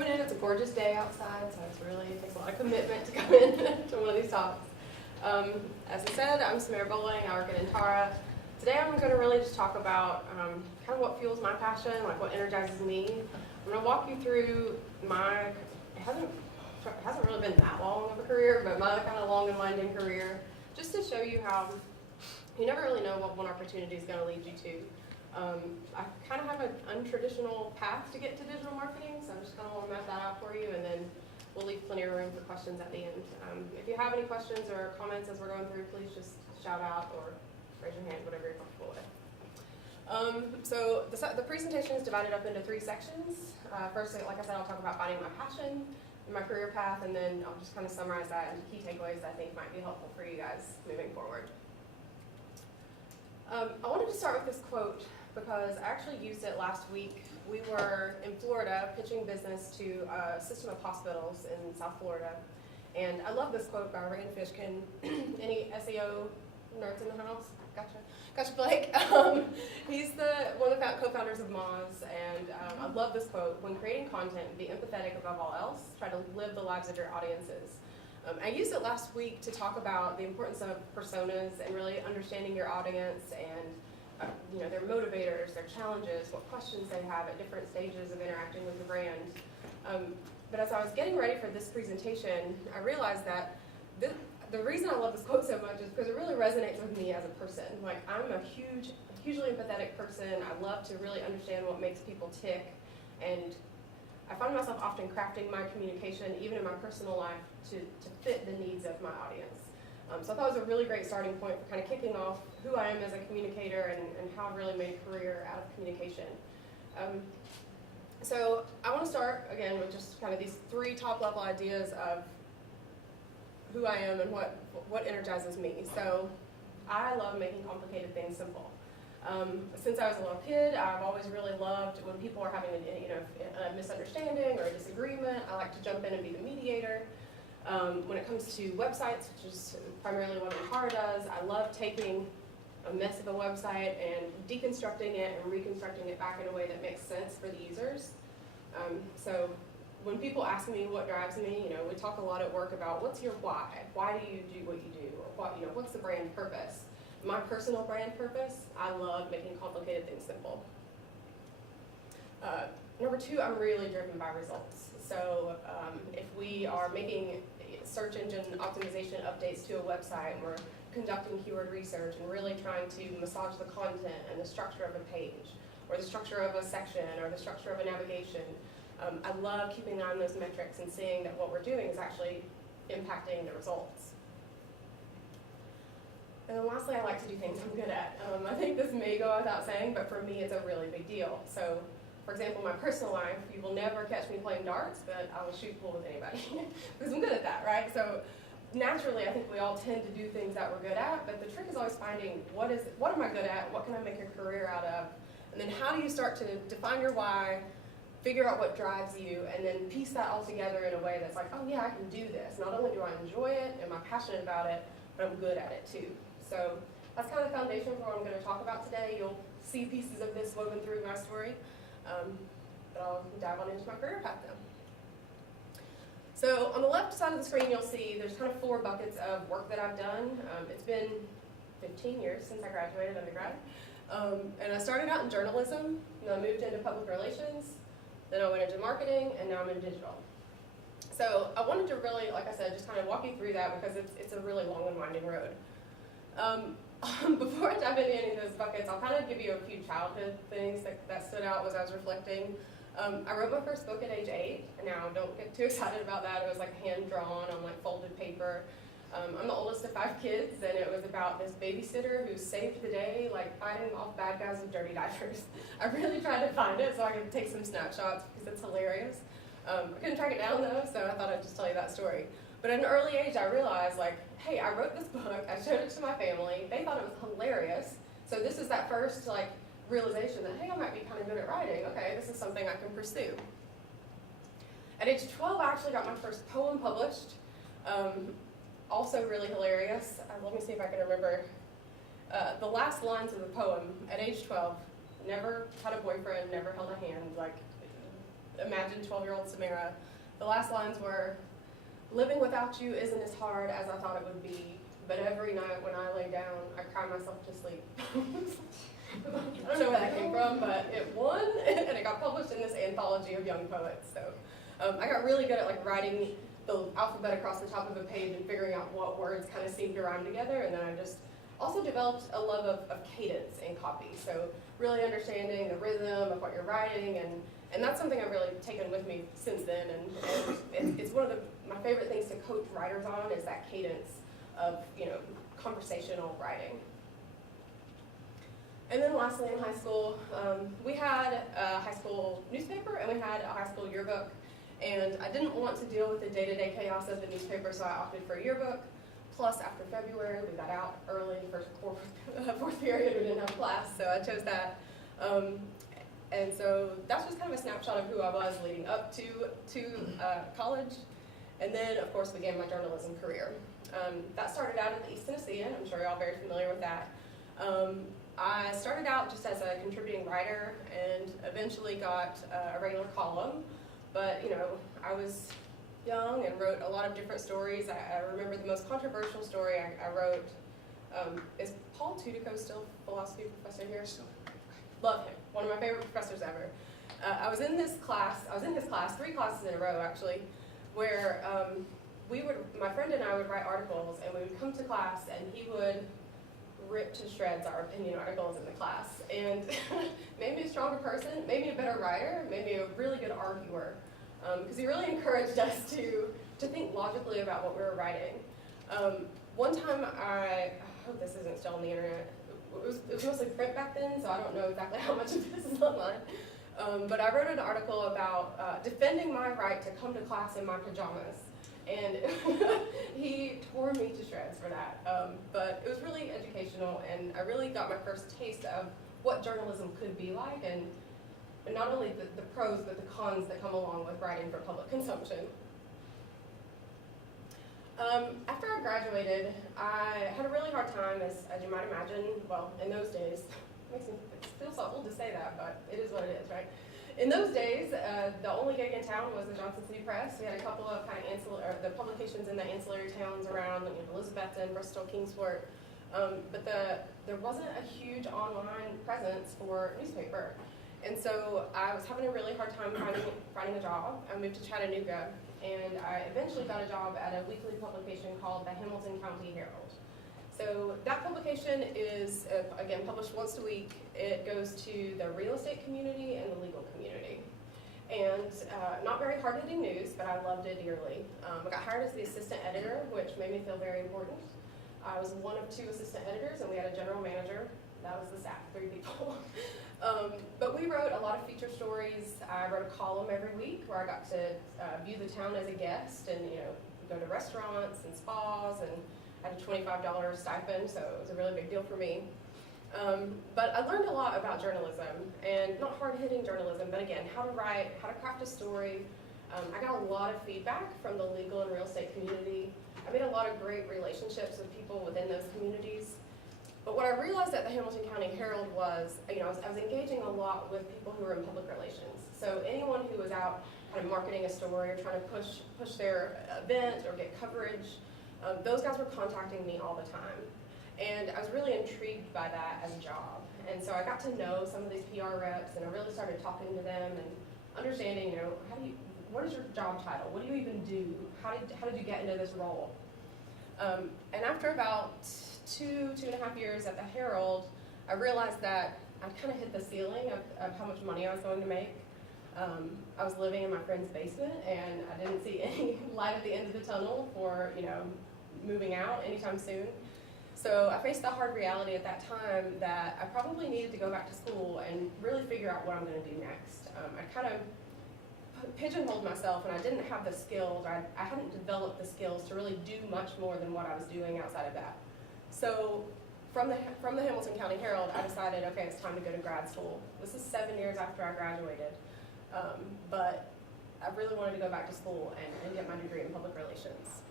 coming in. It's a gorgeous day outside, so it takes a lot of commitment to come in to one of these talks. As I said, I'm Samara Bolling. I work at Ntara. Today I'm going to really just talk about kind of what fuels my passion, like what energizes me. I'm going to walk you through it hasn't really been that long of a career, but my kind of long and winding career, just to show you how you never really know what one opportunity is going to lead you to. I kind of have an untraditional path to get to digital marketing, so I just kind of want to map that out for you, and then we'll leave plenty of room for questions at the end. If you have any questions or comments as we're going through, please just shout out or raise your hand, whatever you're comfortable with. So the presentation is divided up into 3 sections. First, like I said, I'll talk about finding my passion and my career path, and then I'll just kind of summarize that into key takeaways that I think might be helpful for you guys moving forward. I wanted to start with this quote because I actually used it last week. We were in Florida pitching business to a system of hospitals in South Florida. And I love this quote by Rand Fishkin. Any SEO nerds in the house? Gotcha, Blake. He's one of the co-founders of Moz, and I love this quote. When creating content, be empathetic above all else. Try to live the lives of your audiences. I used it last week to talk about the importance of personas and really understanding your audience and their motivators, their challenges, what questions they have at different stages of interacting with the brand. But as I was getting ready for this presentation, I realized that the reason I love this quote so much is because it really resonates with me as a person. Like, I'm a hugely empathetic person. I love to really understand what makes people tick, and I find myself often crafting my communication, even in my personal life, to fit the needs of my audience. So I thought it was a really great starting point for kind of kicking off who I am as a communicator and how I've really made a career out of communication. So I want to start, again, with just kind of these 3 top-level ideas of who I am and what energizes me. So I love making complicated things simple. Since I was a little kid, I've always really loved when people are having a misunderstanding or a disagreement. I like to jump in and be the mediator. When it comes to websites, which is primarily what Ntara does, I love taking a mess of a website and deconstructing it and reconstructing it back in a way that makes sense for the users. So when people ask me what drives me, we talk a lot at work about what's your why? Why do you do what you do? Or what's the brand purpose? My personal brand purpose, I love making complicated things simple. Number 2, I'm really driven by results. So if we are making search engine optimization updates to a website and we're conducting keyword research and really trying to massage the content and the structure of a page or the structure of a section or the structure of a navigation, I love keeping an eye on those metrics and seeing that what we're doing is actually impacting the results. And then lastly, I like to do things I'm good at. I think this may go without saying, but for me it's a really big deal. So, for example, in my personal life, you will never catch me playing darts, but I will shoot pool with anybody because I'm good at that, right? So naturally, I think we all tend to do things that we're good at, but the trick is always finding what am I good at, what can I make a career out of, and then how do you start to define your why, figure out what drives you, and then piece that all together in a way that's like, oh yeah, I can do this. Not only do I enjoy it, am I passionate about it, but I'm good at it too. So that's kind of the foundation for what I'm going to talk about today. You'll see pieces of this woven through my story, but I'll dive on into my career path now. So on the left side of the screen, you'll see there's kind of 4 buckets of work that I've done. It's been 15 years since I graduated undergrad. And I started out in journalism, and I moved into public relations, then I went into marketing, and now I'm in digital. So I wanted to really, like I said, just kind of walk you through that because it's a really long and winding road. Before I dive into any of those buckets, I'll kind of give you a few childhood things that stood out as I was reflecting. I wrote my first book at age 8. Now, don't get too excited about that. It was like hand-drawn on like folded paper. I'm the oldest of 5 kids, and it was about this babysitter who saved the day, like fighting off bad guys with dirty diapers. I really tried to find it so I could take some snapshots because it's hilarious. I couldn't track it down though, so I thought I'd just tell you that story. But at an early age, I realized, like, hey, I wrote this book, I showed it to my family, they thought it was hilarious. So this is that first, like, realization that, hey, I might be kind of good at writing. Okay, this is something I can pursue. At age 12, I actually got my first poem published. Also really hilarious. Let me see if I can remember. The last lines of the poem, at age 12, never had a boyfriend, never held a hand, like, imagine 12-year-old Samara. The last lines were, "Living without you isn't as hard as I thought it would be, but every night when I lay down, I cry myself to sleep." I don't know where that came from, but it won, and it got published in this anthology of young poets. So I got really good at like writing the alphabet across the top of a page and figuring out what words kind of seemed to rhyme together, and then I just also developed a love of cadence in copy. So really understanding the rhythm of what you're writing, and that's something I've really taken with me since then, and it's one of my favorite things to coach writers on is that cadence of, conversational writing. And then lastly, in high school, we had a high school newspaper and we had a high school yearbook. And I didn't want to deal with the day-to-day chaos of the newspaper, so I opted for a yearbook. Plus, after February, we got out early, first fourth period, we didn't have class, so I chose that. And so that's just kind of a snapshot of who I was leading up to college. And then, of course, began my journalism career. That started out at the East Tennessean. I'm sure you're all very familiar with that. I started out just as a contributing writer and eventually got a regular column. But, I was young and wrote a lot of different stories. I remember the most controversial story I wrote. Is Paul Tudico still philosophy professor here? Love him. One of my favorite professors ever. I was in his class, 3 classes in a row actually, where my friend and I would write articles, and we would come to class and he would rip to shreds our opinion articles in the class, and made me a stronger person, made me a better writer, made me a really good arguer, because he really encouraged us to think logically about what we were writing. One time, I hope this isn't still on the internet, it was mostly print back then, so I don't know exactly how much of this is online, but I wrote an article about defending my right to come to class in my pajamas. And he tore me to shreds for that. But it was really educational, and I really got my first taste of what journalism could be like, and not only the pros, but the cons that come along with writing for public consumption. After I graduated, I had a really hard time, as you might imagine. Well, in those days, it feels so old to say that, but it is what it is, right? In those days, the only gig in town was the Johnson City Press. We had a couple of kind of the publications in the ancillary towns around, Elizabethton, Bristol, Kingsport, but there wasn't a huge online presence for newspaper. And so I was having a really hard time finding a job. I moved to Chattanooga, and I eventually got a job at a weekly publication called the Hamilton County Herald. So that publication is, again, published once a week. It goes to the real estate community and the legal community. And not very hard-hitting news, but I loved it dearly. I got hired as the assistant editor, which made me feel very important. I was one of 2 assistant editors, and we had a general manager. That was the staff, 3 people. But we wrote a lot of feature stories. I wrote a column every week where I got to view the town as a guest and, go to restaurants and spas, and I had a $25 stipend, so it was a really big deal for me. But I learned a lot about journalism, and not hard-hitting journalism, but again, how to write, how to craft a story. I got a lot of feedback from the legal and real estate community. I made a lot of great relationships with people within those communities. But what I realized at the Hamilton County Herald was, I was engaging a lot with people who were in public relations. So anyone who was out kind of marketing a story or trying to push their event or get coverage, those guys were contacting me all the time. And I was really intrigued by that as a job. And so I got to know some of these PR reps, and I really started talking to them and understanding, what is your job title? What do you even do? How did you get into this role? And after about 2.5 years at the Herald, I realized that I kind of hit the ceiling of how much money I was going to make. I was living in my friend's basement, and I didn't see any light at the end of the tunnel for, moving out anytime soon. So I faced the hard reality at that time that I probably needed to go back to school and really figure out what I'm going to do next. I kind of pigeonholed myself, and I didn't have the skills, or I hadn't developed the skills to really do much more than what I was doing outside of that. So from the Hamilton County Herald, I decided, okay, it's time to go to grad school. This is 7 years after I graduated, but I really wanted to go back to school and get my degree in public relations.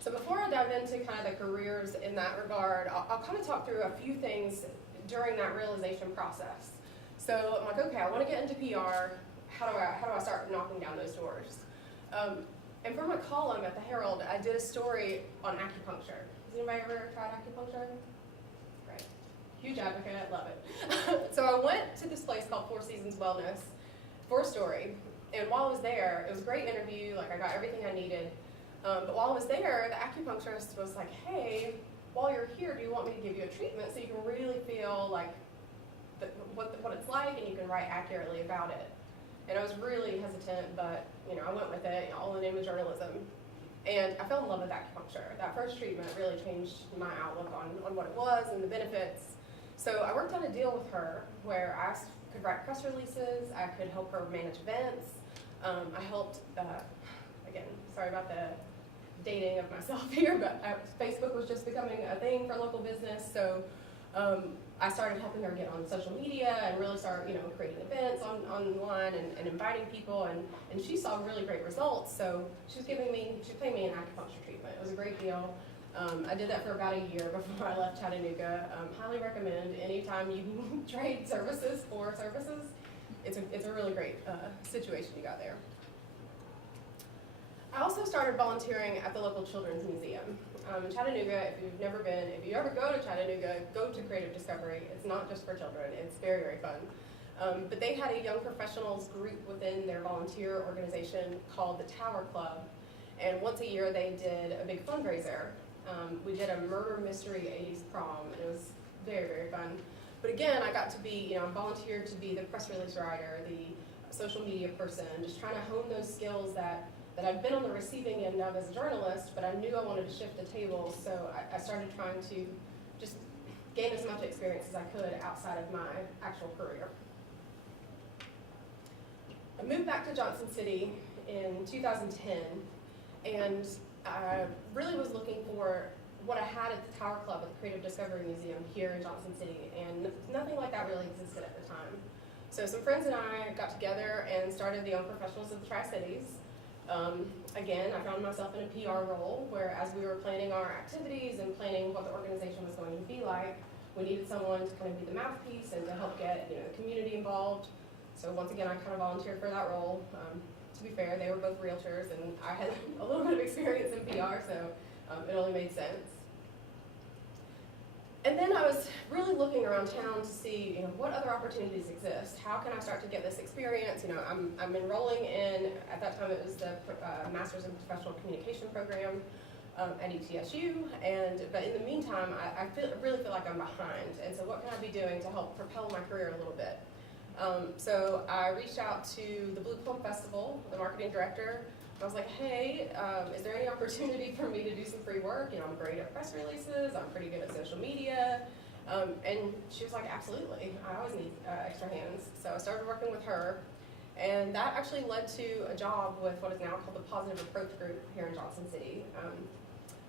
So before I dive into kind of the careers in that regard, I'll kind of talk through a few things during that realization process. So I'm like, okay, I want to get into PR. how do I start knocking down those doors? And for my column at the Herald, I did a story on acupuncture. Has anybody ever tried acupuncture? Great. Huge advocate, love it. So I went to this place called Four Seasons Wellness for a story. And while I was there, it was a great interview, like I got everything I needed. But while I was there, the acupuncturist was like, hey, while you're here, do you want me to give you a treatment so you can really feel like what it's like and you can write accurately about it? And I was really hesitant, but I went with it, all in the name of journalism. And I fell in love with acupuncture. That first treatment really changed my outlook on what it was and the benefits. So I worked out a deal with her where I could write press releases, I could help her manage events. I helped, again, sorry about the dating of myself here, but Facebook was just becoming a thing for local business. So I started helping her get on social media and really start, creating events online and inviting people, and she saw really great results. So she was paying me an acupuncture treatment. It was a great deal. I did that for about a year before I left Chattanooga. Highly recommend anytime you can trade services for services. It's a really great situation you got there. I also started volunteering at the local children's museum. Chattanooga, if you've never been, if you ever go to Chattanooga, go to Creative Discovery. It's not just for children, it's very, very fun. But they had a young professionals group within their volunteer organization called the Tower Club. And once a year they did a big fundraiser. We did a murder mystery 80s prom, and it was very, very fun. But again, I got to be, volunteered to be the press release writer, the social media person, just trying to hone those skills that I've been on the receiving end of as a journalist, but I knew I wanted to shift the tables, so I started trying to just gain as much experience as I could outside of my actual career. I moved back to Johnson City in 2010, and I really was looking for what I had at the Tower Club at the Creative Discovery Museum here in Johnson City, and nothing like that really existed at the time. So some friends and I got together and started the Young Professionals of the Tri-Cities. Again, I found myself in a PR role where as we were planning our activities and planning what the organization was going to be like, we needed someone to kind of be the mouthpiece and to help get the community involved. So once again, I kind of volunteered for that role. To be fair, they were both realtors and I had a little bit of experience in PR, so it only made sense. And then I was really looking around town to see, what other opportunities exist. How can I start to get this experience? I'm enrolling in, at that time it was the Masters in Professional Communication program at ETSU. But in the meantime, I really feel like I'm behind. And so what can I be doing to help propel my career a little bit? So I reached out to the Blue Plum Festival, the marketing director. I was like, hey, is there any opportunity for me to do some free work? I'm great at press releases, I'm pretty good at social media. And she was like, absolutely, I always need extra hands. So I started working with her, and that actually led to a job with what is now called the Positive Approach Group here in Johnson City.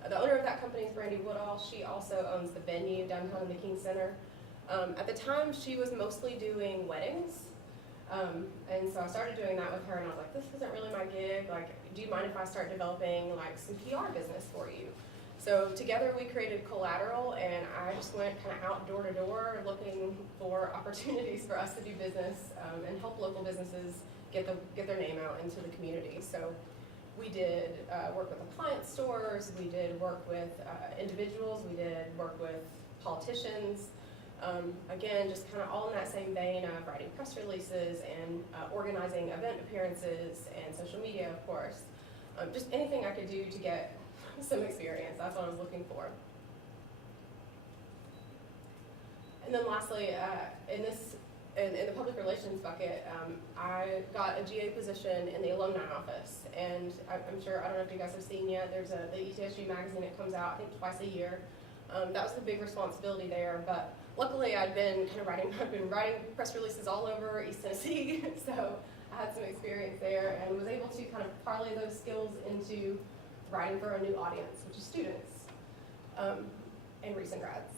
The owner of that company is Brandy Woodall. She also owns the venue downtown in the King Center. At the time, she was mostly doing weddings. And so I started doing that with her, and I was like, this isn't really my gig. Like, do you mind if I start developing some PR business for you? So together we created Collateral, and I just went kind of out door to door looking for opportunities for us to do business and help local businesses get their name out into the community. So we did work with appliance stores, we did work with individuals, we did work with politicians. Again, just kind of all in that same vein of writing press releases and organizing event appearances and social media, of course. Just anything I could do to get some experience. That's what I was looking for. And then lastly, in the public relations bucket, I got a GA position in the alumni office. And I'm sure, I don't know if you guys have seen yet, there's the ETSU magazine that comes out, I think, twice a year. That was the big responsibility there, but luckily I've been writing press releases all over East Tennessee, so I had some experience there and was able to kind of parlay those skills into writing for a new audience, which is students and recent grads.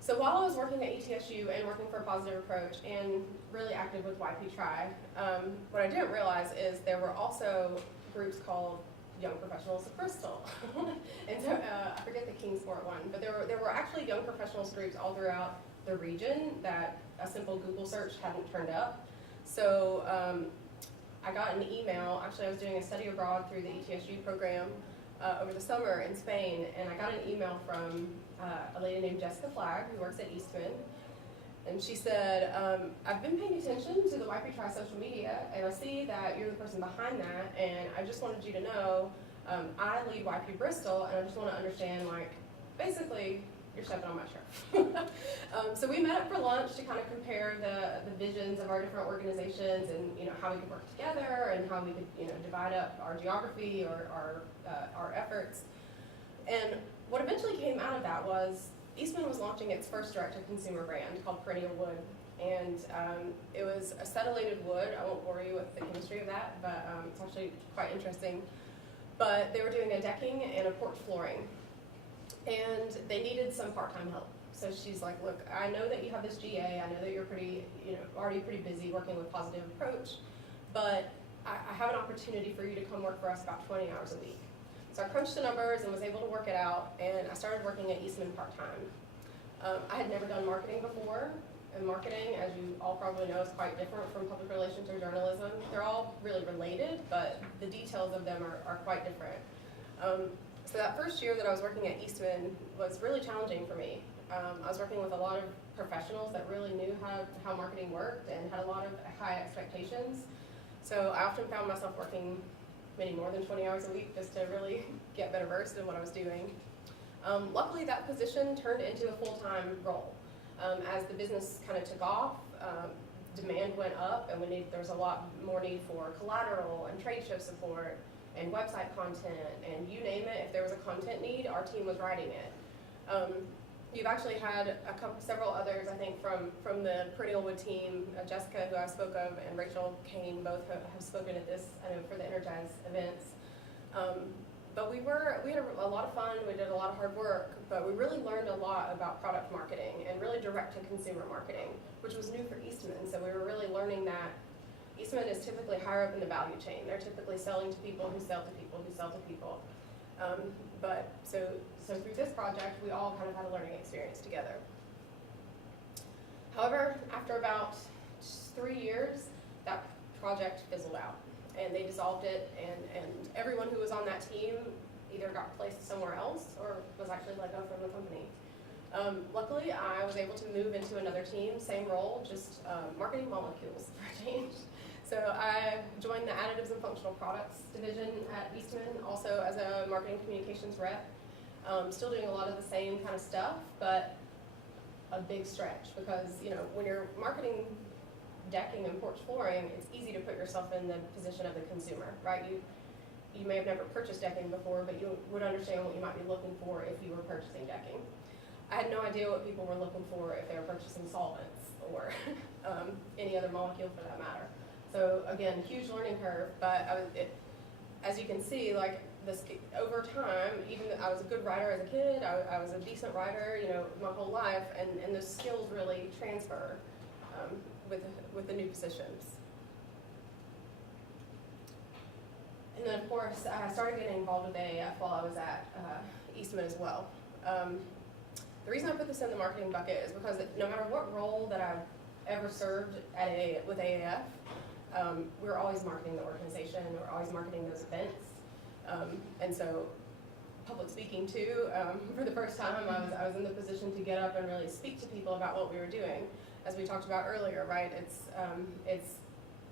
So while I was working at ETSU and working for a Positive Approach and really active with YP Tri, what I didn't realize is there were also groups called Young Professionals of Bristol. And so I forget the Kingsport one, but there were actually young professionals groups all throughout the region that a simple Google search hadn't turned up. So I got an email. Actually, I was doing a study abroad through the ETSU program over the summer in Spain, and I got an email from a lady named Jessica Flagg, who works at Eastman. And she said, I've been paying attention to the YP Try social media, and I see that you're the person behind that, and I just wanted you to know, I lead YP Bristol, and I just want to understand, like, basically, you're stepping on my turf. So we met up for lunch to kind of compare the visions of our different organizations and, you know, how we could work together and how we could, you know, divide up our geography or our efforts. And what eventually came out of that was Eastman was launching its first direct-to-consumer brand called Perennial Wood. And it was acetylated wood. I won't bore you with the chemistry of that, but it's actually quite interesting. But they were doing a decking and a porch flooring. And they needed some part-time help. So she's like, look, I know that you have this GA. I know that you're pretty, you know, already pretty busy working with Positive Approach, but I have an opportunity for you to come work for us about 20 hours a week. So I crunched the numbers and was able to work it out, and I started working at Eastman part-time. I had never done marketing before, and marketing, as you all probably know, is quite different from public relations or journalism. They're all really related, but the details of them are quite different. So that first year that I was working at Eastman was really challenging for me. I was working with a lot of professionals that really knew how marketing worked and had a lot of high expectations. So I often found myself working many more than 20 hours a week just to really get better versed in what I was doing. Luckily, that position turned into a full-time role. As the business kind of took off, demand went up, and there was a lot more need for collateral and trade show support and website content, and you name it. If there was a content need, our team was writing it. You've actually had several others, I think, from the Perennial Wood team. Jessica, who I spoke of, and Rachel Kane both have spoken at this, I know, for the Energize events. But we had a lot of fun. We did a lot of hard work, but we really learned a lot about product marketing and really direct-to-consumer marketing, which was new for Eastman. So we were really learning that Eastman is typically higher up in the value chain. They're typically selling to people who sell to people who sell to people. So through this project, we all kind of had a learning experience together. However, after about 3 years, that project fizzled out, and they dissolved it, and everyone who was on that team either got placed somewhere else or was actually let go from the company. Luckily, I was able to move into another team, same role, just marketing molecules for a change. So I joined the Additives and Functional Products division at Eastman, also as a marketing communications rep. Still doing a lot of the same kind of stuff, but a big stretch because, you know, when you're marketing decking and porch flooring, it's easy to put yourself in the position of the consumer, right? You may have never purchased decking before, but you would understand what you might be looking for if you were purchasing decking. I had no idea what people were looking for if they were purchasing solvents or any other molecule for that matter. So again, huge learning curve, but as you can see, like this over time, even though I was a good writer as a kid, I was a decent writer, you know, my whole life, and those skills really transfer with the new positions. And then of course, I started getting involved with AAF while I was at Eastman as well. The reason I put this in the marketing bucket is because no matter what role that I've ever served with AAF, we're always marketing the organization, we're always marketing those events. And so public speaking too, for the first time I was in the position to get up and really speak to people about what we were doing. As we talked about earlier, right, it's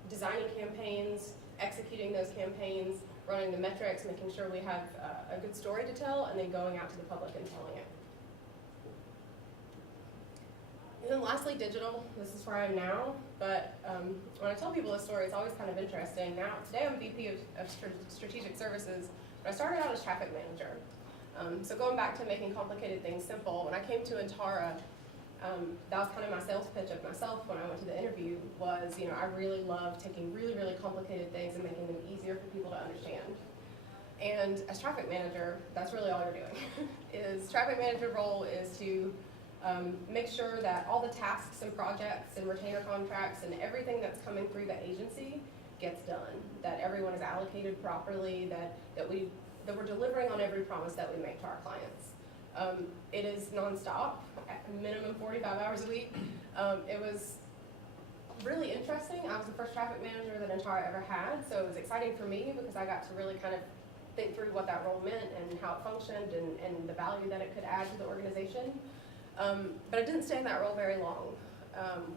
designing campaigns, executing those campaigns, running the metrics, making sure we have a good story to tell, and then going out to the public and telling it. And then lastly, digital. This is where I am now, but when I tell people this story, it's always kind of interesting. Now, today I'm VP of Strategic Services, but I started out as traffic manager. So going back to making complicated things simple, when I came to Ntara, that was kind of my sales pitch of myself when I went to the interview was, you know, I really love taking really, really complicated things and making them easier for people to understand. And as traffic manager, that's really all you're doing. Traffic manager role is to make sure that all the tasks and projects and retainer contracts and everything that's coming through the agency gets done, that everyone is allocated properly, that we're delivering on every promise that we make to our clients. It is nonstop, at minimum 45 hours a week. It was really interesting. I was the first traffic manager that Ntara ever had, so it was exciting for me because I got to really kind of think through what that role meant and how it functioned and the value that it could add to the organization. But I didn't stay in that role very long.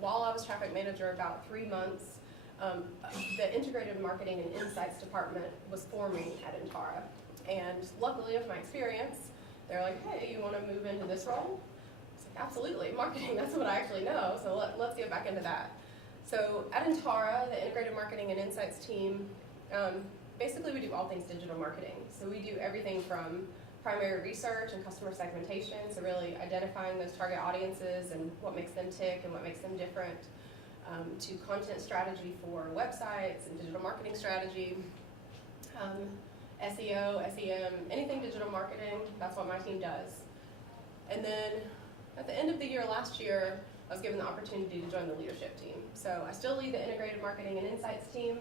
While I was traffic manager, about 3 months, the Integrated Marketing and Insights Department was forming at Ntara. And luckily, of my experience, they're like, hey, you want to move into this role? I was like, absolutely, marketing, that's what I actually know, so let's get back into that. So at Ntara, the Integrated Marketing and Insights team, basically we do all things digital marketing. So we do everything from primary research and customer segmentation, so really identifying those target audiences and what makes them tick and what makes them different, to content strategy for websites and digital marketing strategy, SEO, SEM, anything digital marketing, that's what my team does. And then at the end of the year last year, I was given the opportunity to join the leadership team. So I still lead the Integrated Marketing and Insights team,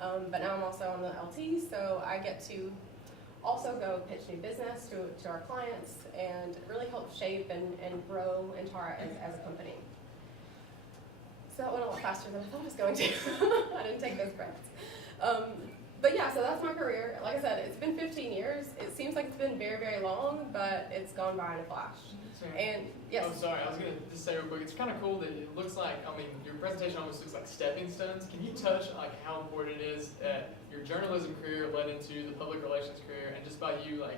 but now I'm also on the LT, so I get to also go pitch new business to our clients and really help shape and grow Ntara as a company. So that went a lot faster than I thought it was going to. I didn't take those breaths. But yeah, so that's my career. Like I said, it's been 15 years. It seems like it's been very, very long, but it's gone by in a flash. And yes. Oh, sorry. I was going to just say real quick. It's kind of cool that it looks like, I mean, your presentation almost looks like stepping stones. Can you touch like how important it is that your journalism career led into the public relations career, and just by you like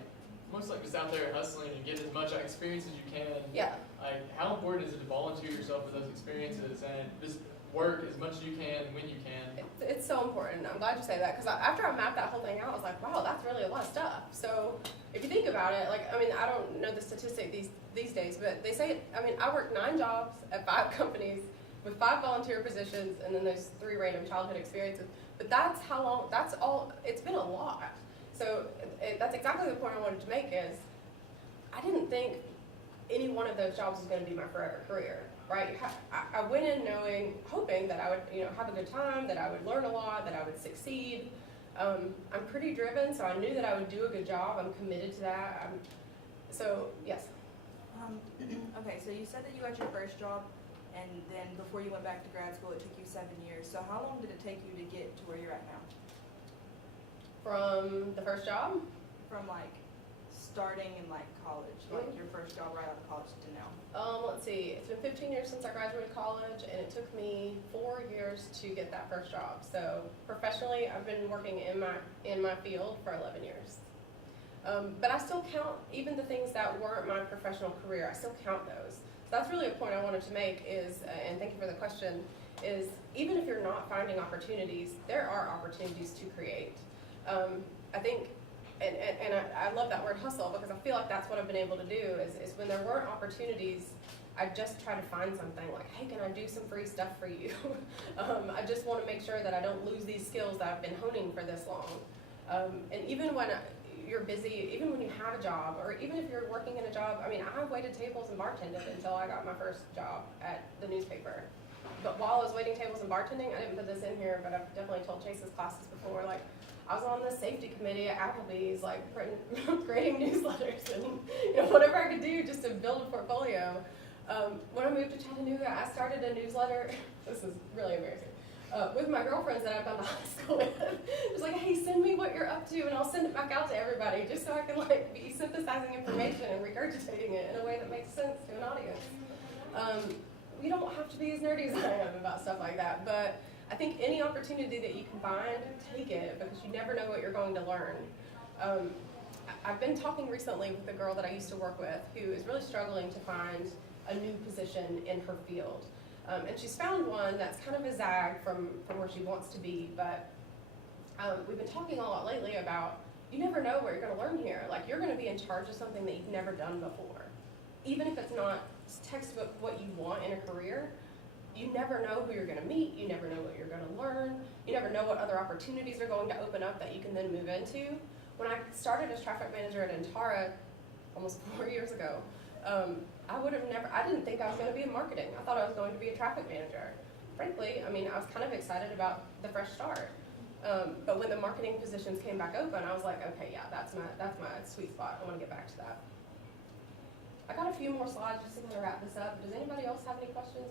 most like just out there hustling and getting as much experience as you can? Yeah. Like how important is it to volunteer yourself for those experiences and just work as much as you can when you can? It's so important. I'm glad you say that, because after I mapped that whole thing out, I was like, wow, that's really a lot of stuff. So if you think about it, like, I mean, I don't know the statistic these days, but they say, I mean, I worked 9 jobs at 5 companies with 5 volunteer positions, and then there's 3 random childhood experiences. But that's how long, that's all, it's been a lot. So that's exactly the point I wanted to make is, I didn't think any one of those jobs was going to be my forever career. Right? I went in hoping that I would, have a good time, that I would learn a lot, that I would succeed. I'm pretty driven, so I knew that I would do a good job. I'm committed to that. So yes. Okay, so you said that you got your first job, and then before you went back to grad school, it took you 7 years. So how long did it take you to get to where you're at now? From the first job? From like starting in like college, like your first job right out of college to now. Let's see, it's been 15 years since I graduated college, and it took me 4 years to get that first job. So professionally, I've been working in my field for 11 years. But I still count even the things that weren't my professional career. I still count those. So that's really a point I wanted to make is, and thank you for the question, is even if you're not finding opportunities, there are opportunities to create. I think, and I love that word hustle, because I feel like that's what I've been able to do is when there weren't opportunities, I just try to find something like, hey, can I do some free stuff for you? I just want to make sure that I don't lose these skills that I've been honing for this long. And even when you're busy, even when you have a job, or even if you're working in a job, I mean, I waited tables and bartended until I got my first job at the newspaper. But while I was waiting tables and bartending, I didn't put this in here, but I've definitely told Chase's classes before, like, I was on the safety committee at Applebee's, like, creating newsletters and whatever I could do just to build a portfolio. When I moved to Chattanooga, I started a newsletter. This is really embarrassing. With my girlfriends that I've gone to high school with. Just like, hey, send me what you're up to, and I'll send it back out to everybody, just so I can like be synthesizing information and regurgitating it in a way that makes sense to an audience. You don't have to be as nerdy as I am about stuff like that, but I think any opportunity that you can find, take it, because you never know what you're going to learn. I've been talking recently with a girl that I used to work with who is really struggling to find a new position in her field. And she's found one that's kind of a zag from where she wants to be, but we've been talking a lot lately about you never know what you're going to learn here. Like, you're going to be in charge of something that you've never done before. Even if it's not textbook what you want in a career, you never know who you're going to meet, you never know what you're going to learn, you never know what other opportunities are going to open up that you can then move into. When I started as traffic manager at Ntara almost 4 years ago, I didn't think I was going to be in marketing. I thought I was going to be a traffic manager. Frankly, I mean, I was kind of excited about the fresh start. But when the marketing positions came back open, I was like, okay, yeah, that's my sweet spot. I want to get back to that. I got a few more slides just to kind of wrap this up. Does anybody else have any questions?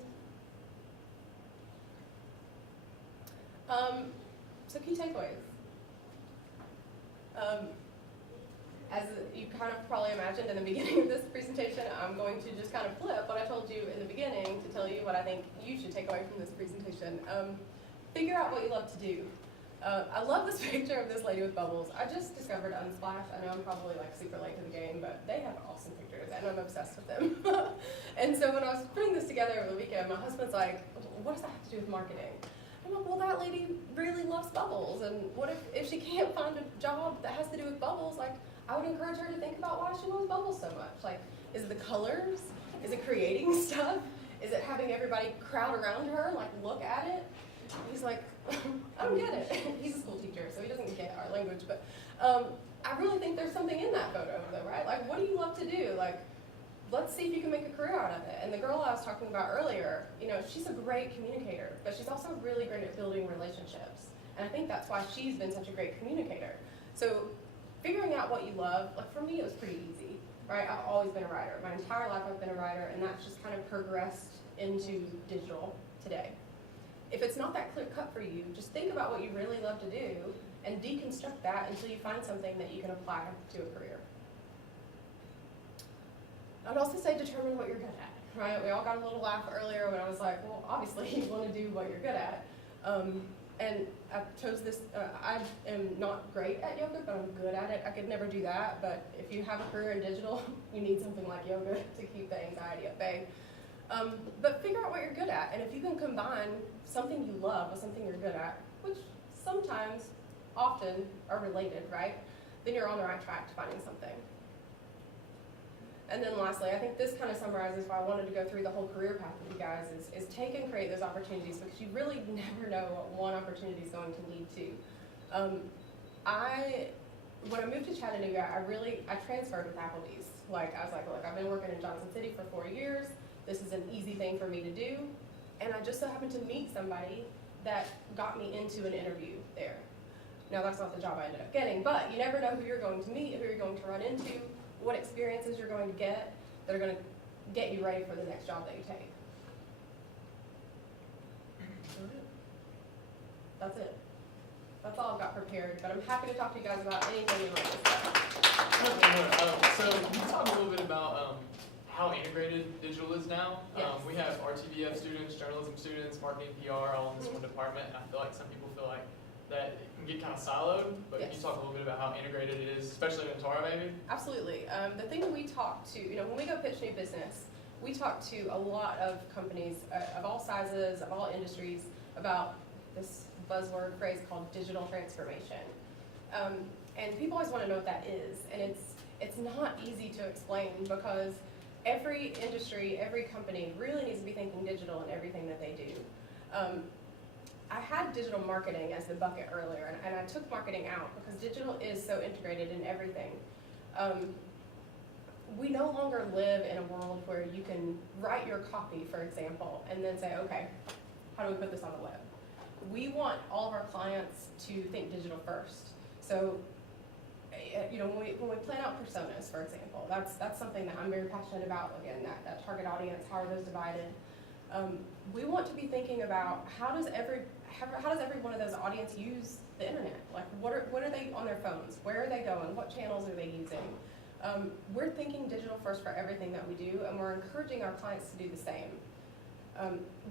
So key takeaways. As you kind of probably imagined in the beginning of this presentation, I'm going to just kind of flip what I told you in the beginning to tell you what I think you should take away from this presentation. Figure out what you love to do. I love this picture of this lady with bubbles. I just discovered Unsplash. I know I'm probably like super late to the game, but they have awesome pictures and I'm obsessed with them. And so when I was putting this together over the weekend, my husband's like, what does that have to do with marketing? I'm like, well, that lady really loves bubbles, and what if she can't find a job that has to do with bubbles? Like, I would encourage her to think about why she loves bubbles so much. Like, is it the colors? Is it creating stuff? Is it having everybody crowd around her and like look at it? He's like, I don't get it. He's a school teacher, so he doesn't get our language, but I really think there's something in that photo though, right? Like, what do you love to do? Like, let's see if you can make a career out of it. And the girl I was talking about earlier, you know, she's a great communicator, but she's also really great at building relationships. And I think that's why she's been such a great communicator. So figuring out what you love, like for me, it was pretty easy, right? I've always been a writer. My entire life I've been a writer, and that's just kind of progressed into digital today. If it's not that clear cut for you, just think about what you really love to do and deconstruct that until you find something that you can apply to a career. I'd also say determine what you're good at, right? We all got a little laugh earlier when I was like, well, obviously you want to do what you're good at. And I chose this, I am not great at yoga, but I'm good at it. I could never do that, but if you have a career in digital, you need something like yoga to keep the anxiety at bay. But figure out what you're good at, and if you can combine something you love with something you're good at, which sometimes, often are related, right? Then you're on the right track to finding something. And then lastly, I think this kind of summarizes why I wanted to go through the whole career path with you guys, is take and create those opportunities, because you really never know what one opportunity is going to lead to. When I moved to Chattanooga, I transferred with Applebee's. Like, I was like, look, I've been working in Johnson City for 4 years. This is an easy thing for me to do. And I just so happened to meet somebody that got me into an interview there. Now, that's not the job I ended up getting, but you never know who you're going to meet, who you're going to run into, what experiences you're going to get that are going to get you ready for the next job that you take. That's it. That's all I've got prepared, but I'm happy to talk to you guys about anything you want to discuss. So can you talk a little bit about how integrated digital is now? Yes. We have RTVF students, journalism students, marketing, PR, all in this one department, and I feel like some people feel like that it can get kind of siloed, but Yes. Can you talk a little bit about how integrated it is, especially in Ntara maybe? Absolutely. The thing we talk to, when we go pitch new business, we talk to a lot of companies of all sizes, of all industries, about this buzzword phrase called digital transformation. And people always want to know what that is, and it's not easy to explain, because every industry, every company really needs to be thinking digital in everything that they do. I had digital marketing as the bucket earlier, and I took marketing out because digital is so integrated in everything. We no longer live in a world where you can write your copy, for example, and then say, okay, how do we put this on the web? We want all of our clients to think digital first. So, when we plan out personas, for example, that's something that I'm very passionate about. Again, that target audience, how are those divided? We want to be thinking about how does every one of those audience use the internet? Like, what are they on their phones? Where are they going? What channels are they using? We're thinking digital first for everything that we do, and we're encouraging our clients to do the same.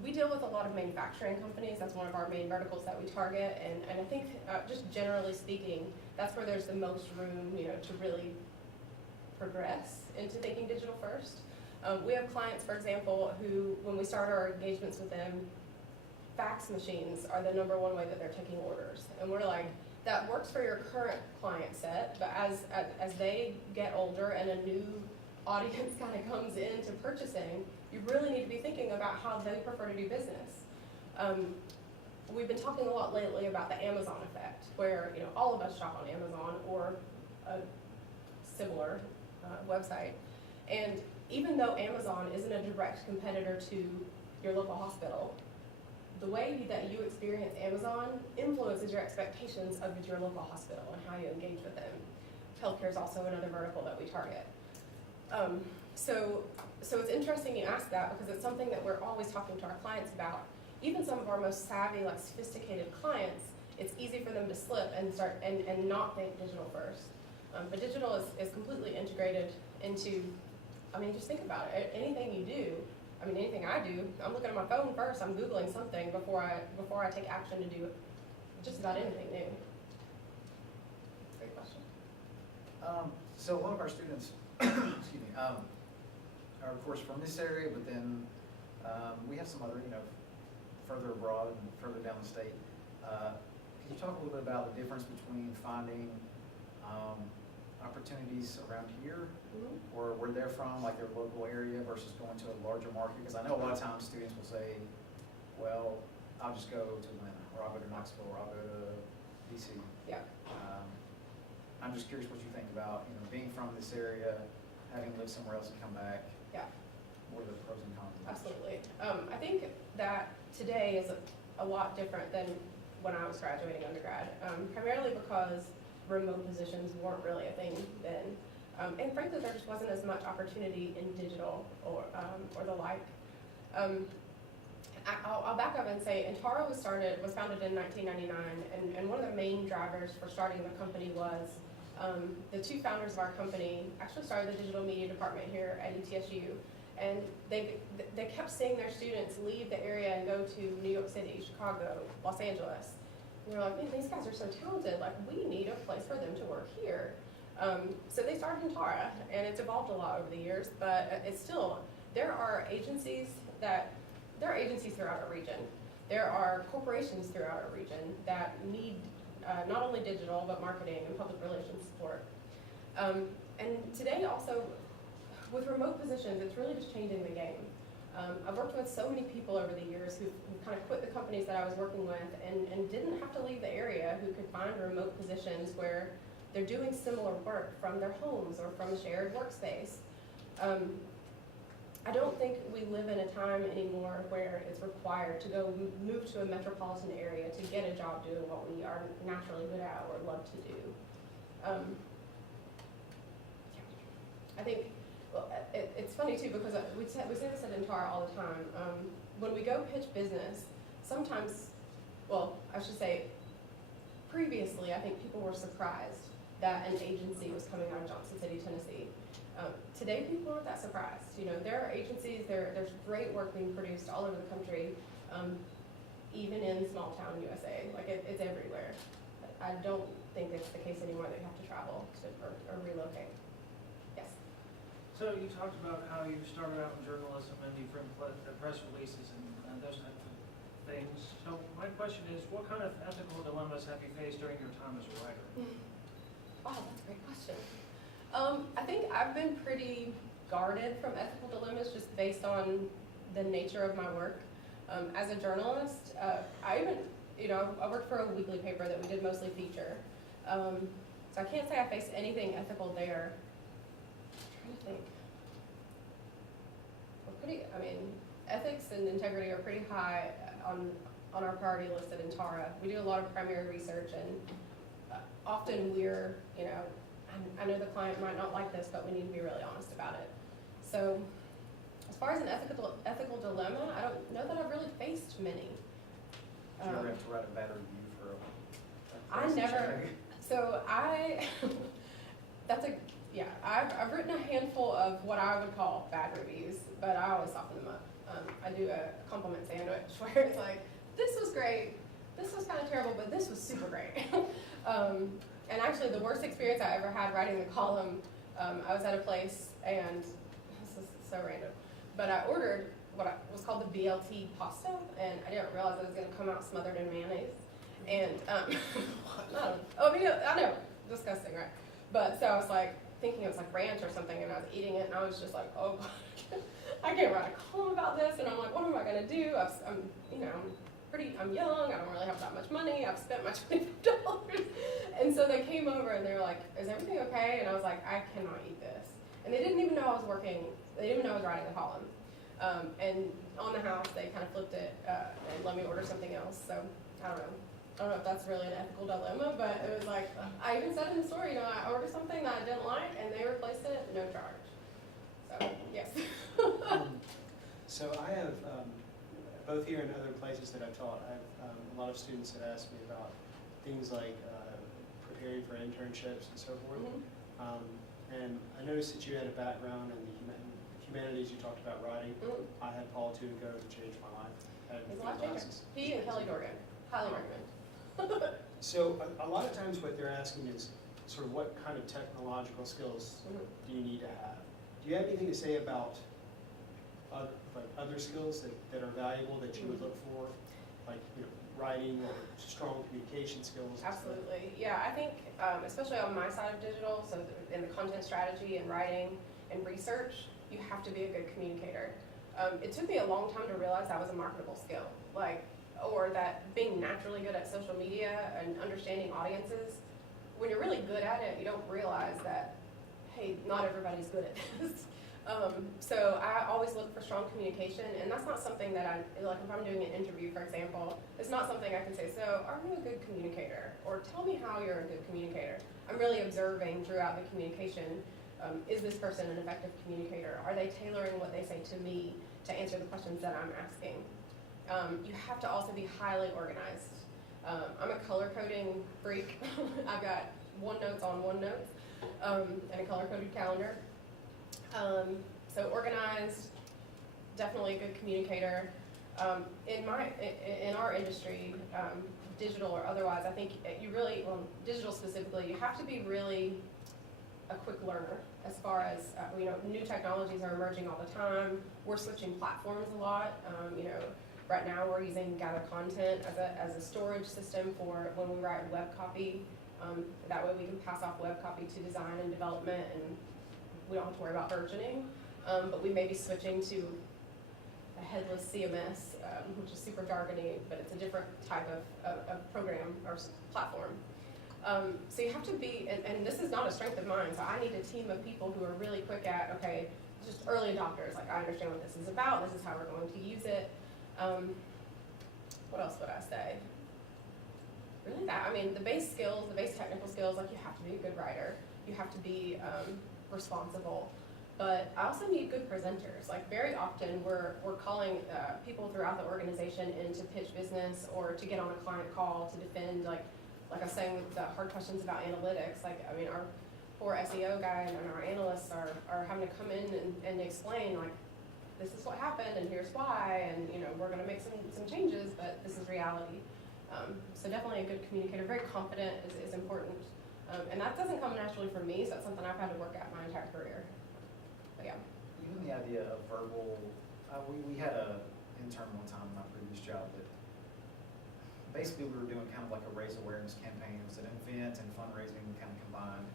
We deal with a lot of manufacturing companies. That's one of our main verticals that we target, and I think just generally speaking, that's where there's the most room, to really progress into thinking digital first. We have clients, for example, who, when we start our engagements with them, fax machines are the #1 way that they're taking orders. And we're like, that works for your current client set, but as they get older and a new audience kind of comes into purchasing, you really need to be thinking about how they prefer to do business. We've been talking a lot lately about the Amazon effect, where all of us shop on Amazon or a similar website. And even though Amazon isn't a direct competitor to your local hospital, the way that you experience Amazon influences your expectations of your local hospital and how you engage with them. Healthcare is also another vertical that we target. So it's interesting you ask that because it's something that we're always talking to our clients about. Even some of our most savvy, like sophisticated clients, it's easy for them to slip and start and not think digital first. But digital is completely integrated into, I mean, just think about it. Anything you do, I mean, anything I do, I'm looking at my phone first. I'm Googling something before I take action to do just about anything new. Great question. So a lot of our students, excuse me, are of course from this area, but then we have some other, further abroad and further down the state. Can you talk a little bit about the difference between finding opportunities around here or where they're from, like their local area, versus going to a larger market? Because I know a lot of times students will say, well, I'll just go to Atlanta, or I'll go to Knoxville, or I'll go to DC. Yeah. I'm just curious what you think about, being from this area, having lived somewhere else and come back. Yeah. What are the pros and cons? Absolutely. I think that today is a lot different than when I was graduating undergrad, primarily because remote positions weren't really a thing then. And frankly, there just wasn't as much opportunity in digital or the like. I'll back up and say Ntara was founded in 1999, and one of the main drivers for starting the company was the two founders of our company actually started the digital media department here at ETSU, and they kept seeing their students leave the area and go to New York City, Chicago, Los Angeles. And we were like, man, these guys are so talented, like we need a place for them to work here. So they started Ntara, and it's evolved a lot over the years, but it's still, there are agencies throughout our region. There are corporations throughout our region that need not only digital, but marketing and public relations support. And today also, with remote positions, it's really just changing the game. I've worked with so many people over the years who kind of quit the companies that I was working with and didn't have to leave the area, who could find remote positions where they're doing similar work from their homes or from a shared workspace. I don't think we live in a time anymore where it's required to go move to a metropolitan area to get a job doing what we are naturally good at or love to do. I think, well, it's funny too because we say this at Ntara all the time. When we go pitch business, sometimes, well, I should say, previously, I think people were surprised that an agency was coming out of Johnson City, Tennessee. Today, people aren't that surprised. There are agencies, there's great work being produced all over the country, even in small town USA. Like it's everywhere. I don't think it's the case anymore that you have to travel or relocate. Yes. So you talked about how you started out in journalism and you've written press releases and those types of things. So my question is, what kind of ethical dilemmas have you faced during your time as a writer? Wow, that's a great question. I think I've been pretty guarded from ethical dilemmas just based on the nature of my work. As a journalist, I worked for a weekly paper that we did mostly feature. So I can't say I faced anything ethical there. I'm trying to think. Ethics and integrity are pretty high on our priority list at Ntara. We do a lot of primary research, and often we're, I know the client might not like this, but we need to be really honest about it. So as far as an ethical dilemma, I don't know that I've really faced many. Did you ever have to write a bad review for a I never, so I've written a handful of what I would call bad reviews, but I always soften them up. I do a compliment sandwich where it's like, this was great, this was kind of terrible, but this was super great. And actually the worst experience I ever had writing the column, I was at a place, and this is so random, but I ordered what was called the BLT pasta, and I didn't realize it was going to come out smothered in mayonnaise. And, I know, disgusting, right? But so I was like, thinking it was like ranch or something, and I was eating it, and I was just like, oh God, I can't write a column about this, and I'm like, what am I going to do? I'm young, I don't really have that much money, I've spent my $25. And so they came over and they were like, is everything okay? And I was like, I cannot eat this. And they didn't even know I was working, they didn't even know I was writing a column. And on the house, they kind of flipped it and let me order something else. So I don't know if that's really an ethical dilemma, but it was like, I even said in the story, I ordered something that I didn't like and they replaced it, no charge. So, yes. So I have, both here and other places that I've taught, I have a lot of students that ask me about things like preparing for internships and so forth. Mhm. And I noticed that you had a background in the humanities. You talked about writing. Mhm. I had Paul Tudigo to change my life. I had He's a a lot few bigger. classes. He and Kelly Dorgan, highly recommend. So a lot of times what they're asking is sort of what kind of technological skills Mhm. do you need to have? Do you have anything to say about like other skills that are valuable that you would look for, like writing or strong communication skills? Absolutely, yeah, I think, especially on my side of digital, so in the content strategy and writing and research, you have to be a good communicator. It took me a long time to realize that was a marketable skill, or that being naturally good at social media and understanding audiences, when you're really good at it, you don't realize that, hey, not everybody's good at this. So I always look for strong communication, and that's not something that if I'm doing an interview, for example, it's not something I can say, so are you a good communicator? Or tell me how you're a good communicator. I'm really observing throughout the communication, is this person an effective communicator? Are they tailoring what they say to me to answer the questions that I'm asking? You have to also be highly organized. I'm a color coding freak. I've got OneNotes on OneNote, and a color coded calendar. So organized, definitely a good communicator. In our industry, digital or otherwise, I think digital specifically, you have to be really a quick learner as far as, new technologies are emerging all the time. We're switching platforms a lot. Right now we're using Gather Content as a storage system for when we write web copy. That way we can pass off web copy to design and development, and we don't have to worry about versioning. But we may be switching to a headless CMS, which is super jargony, but it's a different type of program or platform. So you have to be, and this is not a strength of mine, so I need a team of people who are really quick at, okay, just early adopters, I understand what this is about, this is how we're going to use it. What else would I say? Really the base skills, the base technical skills, you have to be a good writer, you have to be responsible, but I also need good presenters. Very often we're calling people throughout the organization in to pitch business or to get on a client call to defend, like I was saying with the hard questions about analytics, our poor SEO guy and our analysts are having to come in and explain, this is what happened and here's why, and we're gonna make some changes, but this is reality. So definitely a good communicator, very confident is important. And that doesn't come naturally for me, so that's something I've had to work at my entire career. But yeah. Even the idea of verbal, we had an intern one time in my previous job that basically we were doing kind of like a raise awareness campaign. It was an event and fundraising kind of combined.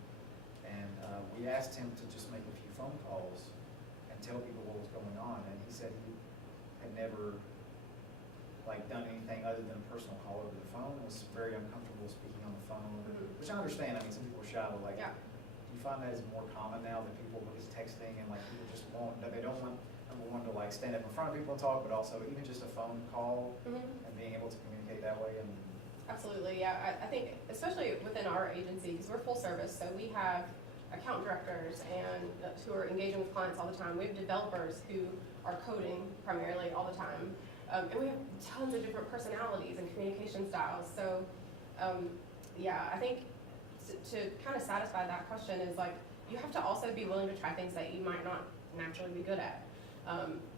And we asked him to just make a few phone calls and tell people what was going on. And he said he had never done anything other than a personal call over the phone, was very uncomfortable speaking on the phone, which I understand. Some people are shy, but Yeah. do you find that is more common now that people are just texting and people just they don't want, number one, to stand up in front of people and talk, but also even just a phone call and being able to communicate that way? And Absolutely, yeah. I think especially within our agency, because we're full service, so we have account directors and who are engaging with clients all the time. We have developers who are coding primarily all the time. And we have tons of different personalities and communication styles. So, I think to kind of satisfy that question is you have to also be willing to try things that you might not naturally be good at.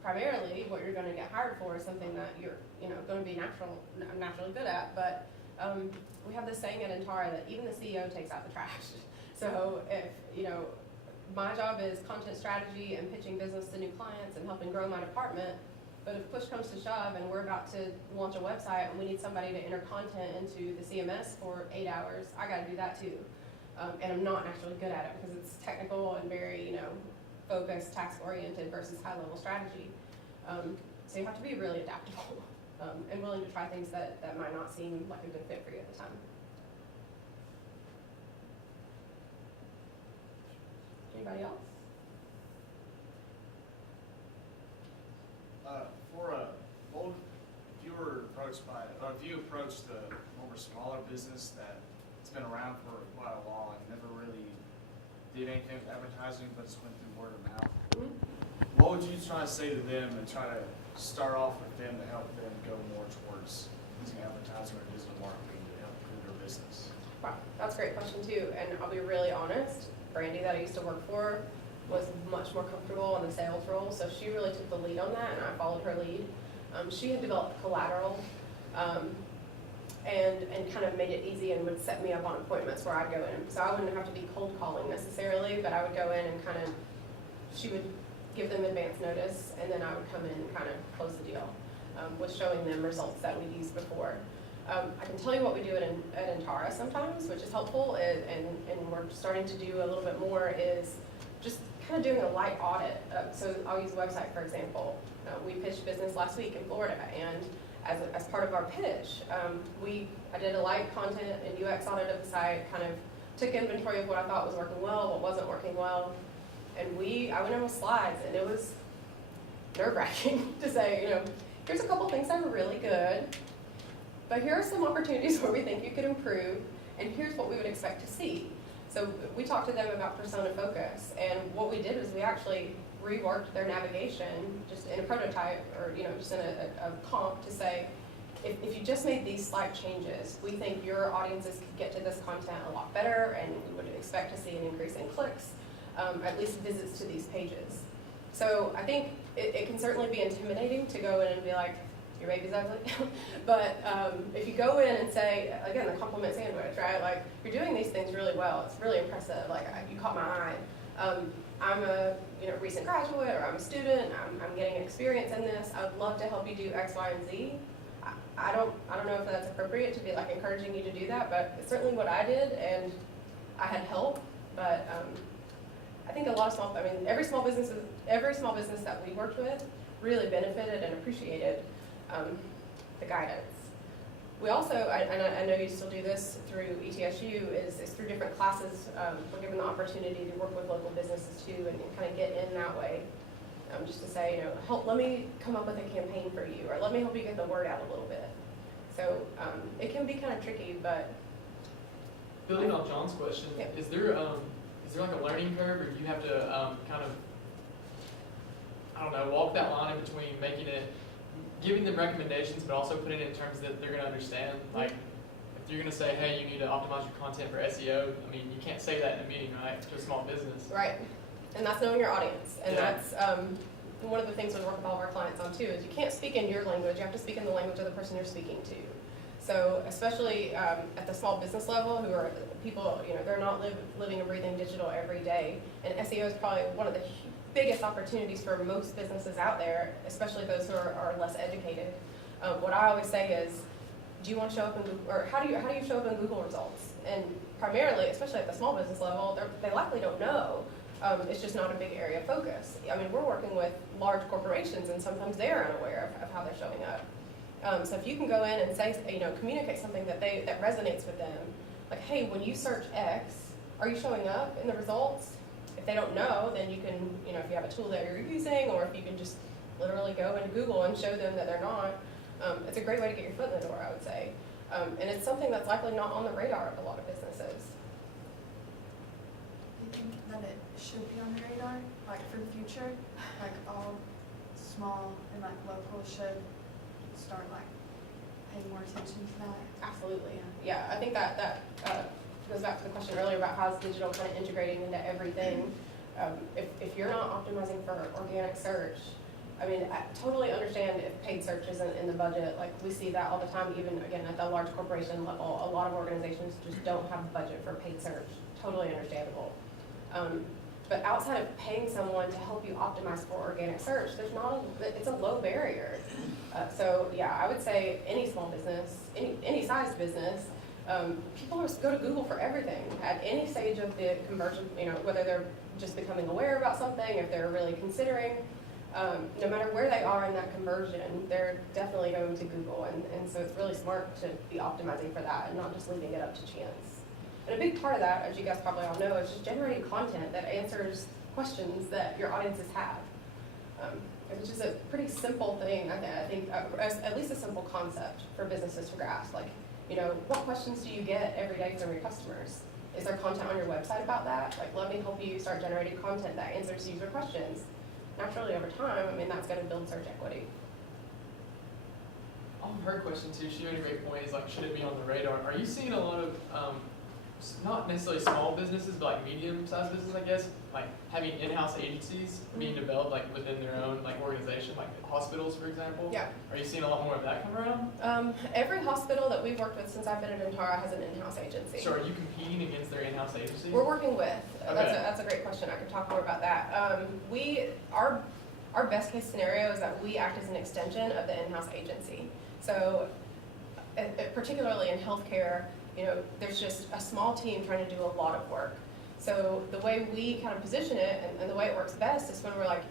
Primarily, what you're going to get hired for is something that you're going to be naturally good at. But we have this saying at Ntara that even the CEO takes out the trash. So if my job is content strategy and pitching business to new clients and helping grow my department. But if push comes to shove and we're about to launch a website and we need somebody to enter content into the CMS for 8 hours, I got to do that too. And I'm not naturally good at it because it's technical and very, focused, task-oriented versus high-level strategy. So you have to be really adaptable and willing to try things that might not seem like a good fit for you at the time. Anybody else? If you approached a more smaller business that's been around for quite a while and never really did anything with advertising, but just went through word of mouth, what would you try to say to them and try to start off with them to help them go more towards using advertising or digital marketing to help improve their business? Wow, that's a great question too, and I'll be really honest, Brandy that I used to work for was much more comfortable in the sales role, so she really took the lead on that, and I followed her lead. She had developed collateral, and kind of made it easy and would set me up on appointments where I'd go in. So I wouldn't have to be cold calling necessarily, but I would go in and kind of, she would give them advance notice, and then I would come in and kind of close the deal with showing them results that we'd used before. I can tell you what we do at Ntara sometimes, which is helpful, and we're starting to do a little bit more, is just kind of doing a light audit. So I'll use the website, for example. We pitched business last week in Florida, and as part of our pitch, I did a light content and UX audit of the site, kind of took inventory of what I thought was working well, what wasn't working well, and I went in with slides, and it was nerve-wracking to say, here's a couple things that are really good, but here are some opportunities where we think you could improve, and here's what we would expect to see. So we talked to them about persona focus, and what we did was we actually reworked their navigation just in a prototype, or just in a comp, to say, if you just made these slight changes, we think your audiences could get to this content a lot better, and we would expect to see an increase in clicks, at least visits to these pages. So I think it can certainly be intimidating to go in and be like, your baby's ugly. But if you go in and say, again, the compliment sandwich, right? Like, you're doing these things really well. It's really impressive. Like, you caught my eye. I'm a recent graduate, or I'm a student. I'm getting experience in this. I'd love to help you do X, Y, and Z. I don't know if that's appropriate to be like encouraging you to do that, but it's certainly what I did, and I had help. But I think every small business that we worked with really benefited and appreciated the guidance. We also, and I know you still do this through ETSU, is through different classes. We're given the opportunity to work with local businesses too, and kind of get in that way. Just to say, let me come up with a campaign for you, or let me help you get the word out a little bit. So it can be kind of tricky, but building on John's question, yeah. is there like a learning curve, or do you have to kind of, I don't know, walk that line in between giving them recommendations, but also putting it in terms that they're going to understand? Like, if you're going to say, hey, you need to optimize your content for SEO, I mean, you can't say that in a meeting, right, to a small business. Right, and that's knowing your audience, and Yeah. that's one of the things we work with all of our clients on too, is you can't speak in your language, you have to speak in the language of the person you're speaking to. So especially at the small business level, who are people, they're not living and breathing digital every day, and SEO is probably one of the biggest opportunities for most businesses out there, especially those who are less educated. What I always say is, do you want to show up in Google, or how do you show up in Google results? And primarily, especially at the small business level, they likely don't know. It's just not a big area of focus. I mean, we're working with large corporations, and sometimes they're unaware of how they're showing up. So if you can go in and say, communicate something that resonates with them, like, hey, when you search X, are you showing up in the results? If they don't know, then you can, if you have a tool that you're using, or if you can just literally go into Google and show them that they're not, it's a great way to get your foot in the door, I would say. And it's something that's likely not on the radar of a lot of businesses. Do you think that it should be on the radar, like for the future? Like all small and like local should start like paying more attention to that? Absolutely. Yeah, I think that goes back to the question earlier about how's digital kind of integrating into everything. If you're not optimizing for organic search, I mean, I totally understand if paid search isn't in the budget. Like, we see that all the time, even, again, at the large corporation level. A lot of organizations just don't have a budget for paid search. Totally understandable. But outside of paying someone to help you optimize for organic search, it's a low barrier. So yeah, I would say any small business, any size business, people go to Google for everything at any stage of the conversion, whether they're just becoming aware about something, if they're really considering, no matter where they are in that conversion, they're definitely going to Google. And so it's really smart to be optimizing for that and not just leaving it up to chance. And a big part of that, as you guys probably all know, is just generating content that answers questions that your audiences have. Which is a pretty simple thing, I think, at least a simple concept for businesses to grasp. Like, what questions do you get every day from your customers? Is there content on your website about that? Like, let me help you start generating content that answers user questions. naturally over time, I mean, that's gonna build search equity. On her question too, she made a great point, is like, should it be on the radar? Are you seeing a lot of, not necessarily small businesses, but like medium-sized businesses, I guess, like having in-house agencies being developed like within their own like organization, like hospitals, for example? Yeah. Are you seeing a lot more of that come around? Every hospital that we've worked with since I've been at Ntara has an in-house agency. So are you competing against their in-house agencies? We're working with, Okay. that's a great question, I can talk more about that. Our best case scenario is that we act as an extension of the in-house agency. So, particularly in healthcare, you know, there's just a small team trying to do a lot of work. So the way we kind of position it, and the way it works best, is when we're like,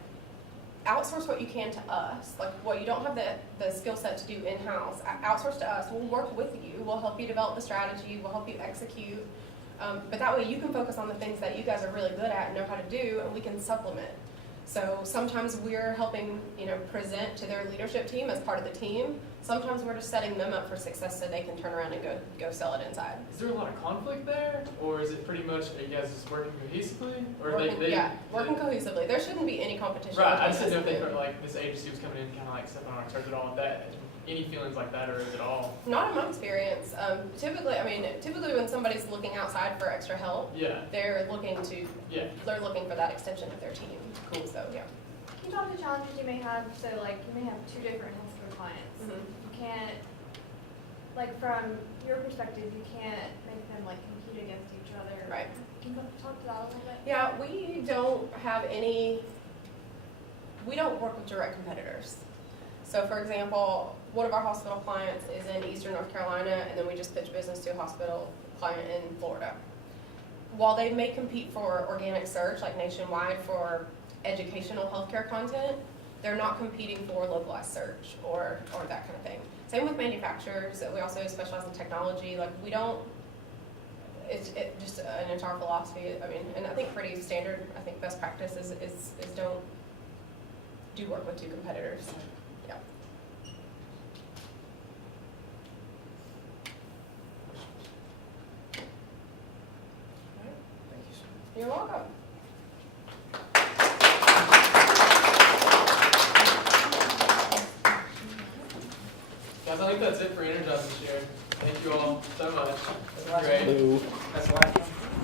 outsource what you can to us. Like, what you don't have the skill set to do in-house, outsource to us. We'll work with you. We'll help you develop the strategy. We'll help you execute. But that way you can focus on the things that you guys are really good at and know how to do, and we can supplement. So sometimes we're helping, you know, present to their leadership team as part of the team. Sometimes we're just setting them up for success so they can turn around and go sell it inside. Is there a lot of conflict there, or is it pretty much, are you guys just working cohesively? Or Working cohesively. There shouldn't be any competition. Right, I just between didn't know if us. they felt like this agency was coming in kind of like stepping on our toes at all with that. Any feelings like that, or is it all? Not in my experience. Typically when somebody's looking outside for extra help, Yeah, they're looking for that extension of their team. Cool. So, yeah. Can you talk to challenges you may have? So like you may have two different healthcare clients. Mhm. You can't, like from your perspective, you can't make them like compete against each other. Right. Can you talk to that a little bit? Yeah, we don't work with direct competitors. So for example, one of our hospital clients is in Eastern North Carolina, and then we just pitch business to a hospital client in Florida. While they may compete for organic search, like nationwide for educational healthcare content, they're not competing for localized search or that kind of thing. Same with manufacturers. We also specialize in technology. Like it's just an entire philosophy. I mean, and I think pretty standard. I think best practice is don't do work with two competitors. Yeah. Thank you, sir. You're welcome. Guys, I think that's it for Energize this year. Thank you all so much. That's the last Great. one. That's the last one.